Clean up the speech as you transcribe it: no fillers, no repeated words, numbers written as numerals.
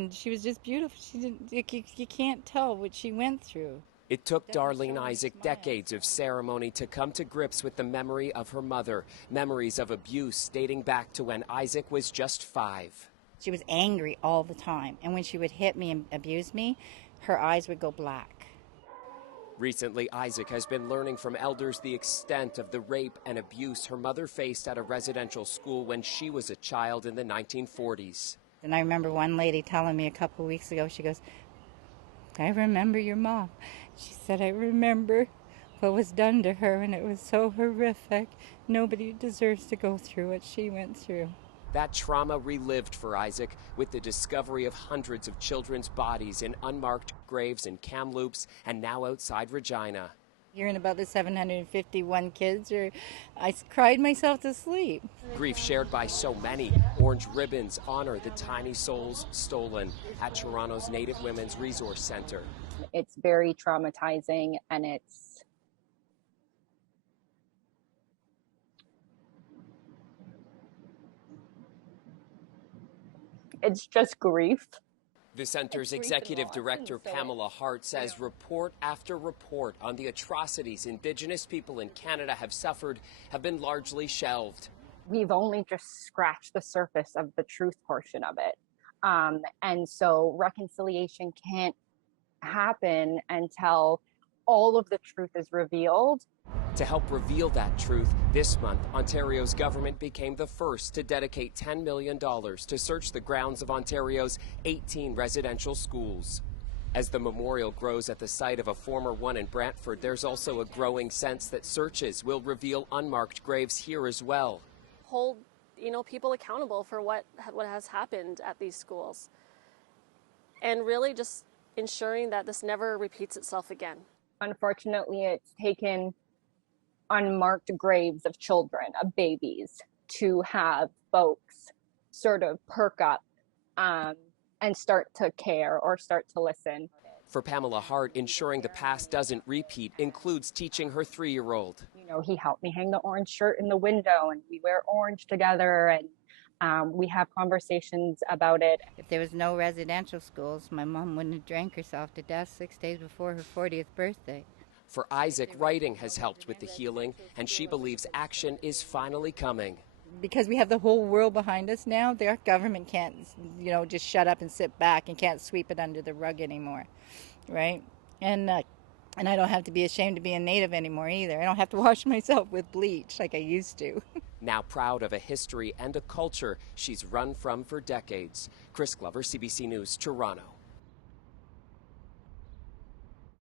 And she was just beautiful. She didn't, you can't tell what she went through. It took Darlene Isaac decades of ceremony to come to grips with the memory of her mother, memories of abuse dating back to when Isaac was just 5. She was angry all the time, and when she would hit me and abuse me, her eyes would go black. Recently, Isaac has been learning from elders the extent of the rape and abuse her mother faced at a residential school when she was a child in the 1940s. And I remember one lady telling me a couple of weeks ago, she goes, "I remember your mom." She said, "I remember what was done to her, and it was so horrific. Nobody deserves to go through what she went through." That trauma relived for Isaac with the discovery of hundreds of children's bodies in unmarked graves in Kamloops and now outside Regina. Hearing about the 751 kids, I cried myself to sleep. Grief shared by so many. Orange ribbons honor the tiny souls stolen at Toronto's Native Women's Resource Centre. It's very traumatizing, and it's just grief. The center's executive director, Pamela Hart, says report after report on the atrocities Indigenous people in Canada have suffered have been largely shelved. We've only just scratched the surface of the truth portion of it. And so reconciliation can't happen until all of the truth is revealed. To help reveal that truth, this month, Ontario's government became the first to dedicate $10 million to search the grounds of Ontario's 18 residential schools. As the memorial grows at the site of a former one in Brantford, there's also a growing sense that searches will reveal unmarked graves here as well. Hold, people accountable for what has happened at these schools, and really just ensuring that this never repeats itself again. Unfortunately, it's taken unmarked graves of children, of babies, to have folks sort of perk up and start to care or start to listen. For Pamela Hart, ensuring the past doesn't repeat includes teaching her 3-year-old. He helped me hang the orange shirt in the window, and we wear orange together, and we have conversations about it. If there was no residential schools, my mom wouldn't have drank herself to death 6 days before her 40th birthday. For Isaac, writing has helped with the healing, and she believes action is finally coming. Because we have the whole world behind us now, their government can't, just shut up and sit back and can't sweep it under the rug anymore, right? And I don't have to be ashamed to be a Native anymore either. I don't have to wash myself with bleach like I used to. Now proud of a history and a culture she's run from for decades. Chris Glover, CBC News, Toronto.